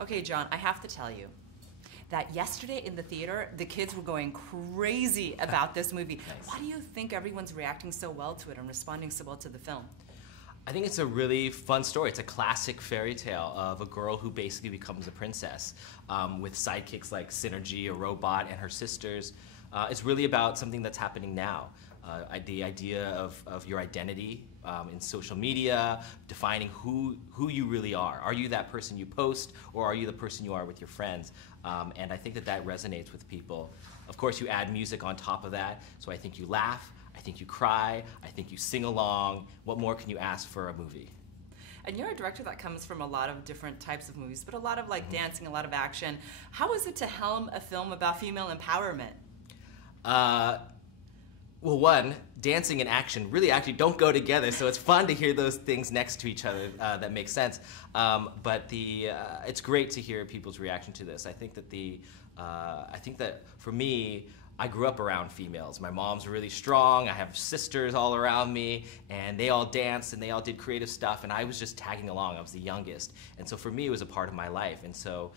Okay, Jon, I have to tell you that yesterday in the theater, the kids were going crazy about this movie. Nice. Why do you think everyone's reacting so well to it and responding so well to the film? I think it's a really fun story. It's a classic fairy tale of a girl who basically becomes a princess with sidekicks like Synergy, a robot, and her sisters. It's really about something that's happening now. The idea of your identity in social media, defining who you really are. Are you that person you post, or are you the person you are with your friends? And I think that resonates with people. Of course, you add music on top of that, so I think you laugh, I think you cry, I think you sing along. What more can you ask for a movie? And you're a director that comes from a lot of different types of movies, but a lot of dancing, a lot of action. How is it to helm a film about female empowerment? Well, one, dancing and action really actually don't go together, so it's fun to hear those things next to each other that make sense. But it's great to hear people's reaction to this. I think that for me, I grew up around females. My mom's really strong. I have sisters all around me, and they all danced and they all did creative stuff, and I was just tagging along. I was the youngest. And so for me, it was a part of my life. And so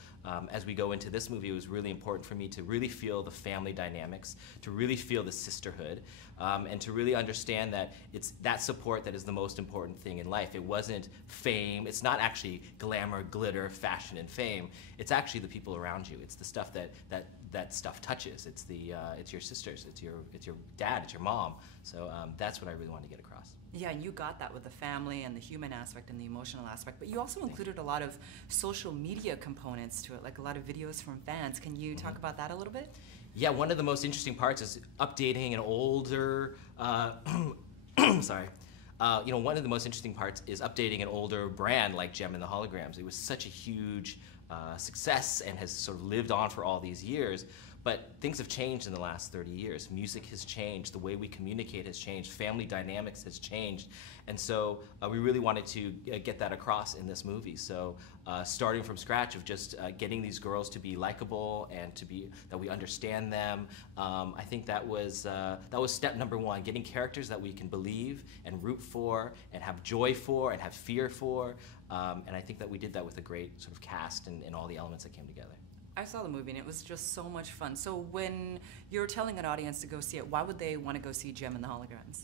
as we go into this movie, it was really important for me to really feel the family dynamics, to really feel the sisterhood, and to really understand that it's that support that is the most important thing in life. It wasn't fame. It's not actually glamour, glitter, fashion, and fame. It's actually the people around you. It's the stuff that stuff touches. It's your sisters, it's your dad, it's your mom. So that's what I really wanted to get across. Yeah, and you got that with the family and the human aspect and the emotional aspect, but you also included a lot of social media components to it, like a lot of videos from fans. Can you talk about that a little bit? Yeah, one of the most interesting parts is updating an older, sorry. One of the most interesting parts is updating an older brand like Jem and the Holograms. It was such a huge success and has sort of lived on for all these years. But things have changed in the last 30 years. Music has changed, the way we communicate has changed, family dynamics has changed. And so we really wanted to get that across in this movie. So starting from scratch of just getting these girls to be likable and that we understand them, I think that was step number one, getting characters that we can believe and root for and have joy for and have fear for. And I think that we did that with a great sort of cast and all the elements that came together. I saw the movie and it was just so much fun. So when you're telling an audience to go see it, why would they want to go see Jem and the Holograms?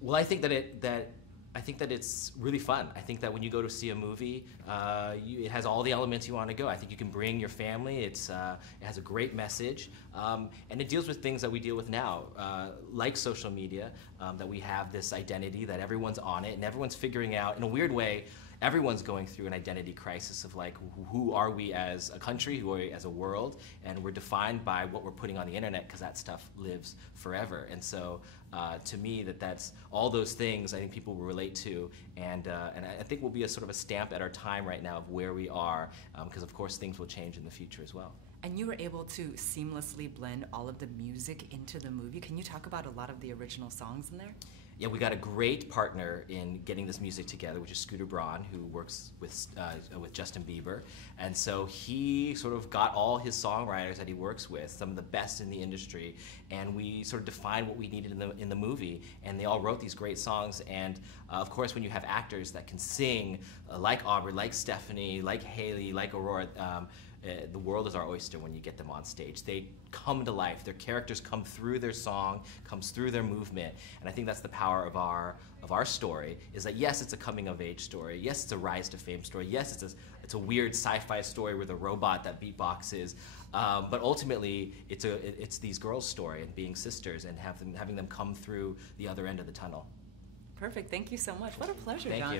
Well, I think that it's really fun. I think that when you go to see a movie, it has all the elements you want to go. I think you can bring your family. It has a great message, and it deals with things that we deal with now, like social media, that we have this identity that everyone's on it and everyone's figuring out, in a weird way, everyone's going through an identity crisis of like, who are we as a country, who are we as a world, and we're defined by what we're putting on the internet because that stuff lives forever. And so to me, that's all those things I think people will relate to, and I think will be a sort of a stamp at our time right now of where we are, because of course things will change in the future as well. And you were able to seamlessly blend all of the music into the movie. Can you talk about a lot of the original songs in there? Yeah, we got a great partner in getting this music together, which is Scooter Braun, who works with Justin Bieber. And so he sort of got all his songwriters that he works with, some of the best in the industry, and we sort of defined what we needed in the movie, and they all wrote these great songs. And of course, when you have actors that can sing, like Aubrey, like Stefanie, like Hayley, like Aurora, the world is our oyster when you get them on stage. They come to life. Their characters come through their song, comes through their movement, and I think that's the power of our story. Is that yes, it's a coming of age story. Yes, it's a rise to fame story. Yes, it's a weird sci-fi story with a robot that beatboxes. But ultimately, it's these girls' story and being sisters and having them come through the other end of the tunnel. Perfect. Thank you so much. What a pleasure, Jon. Thank you.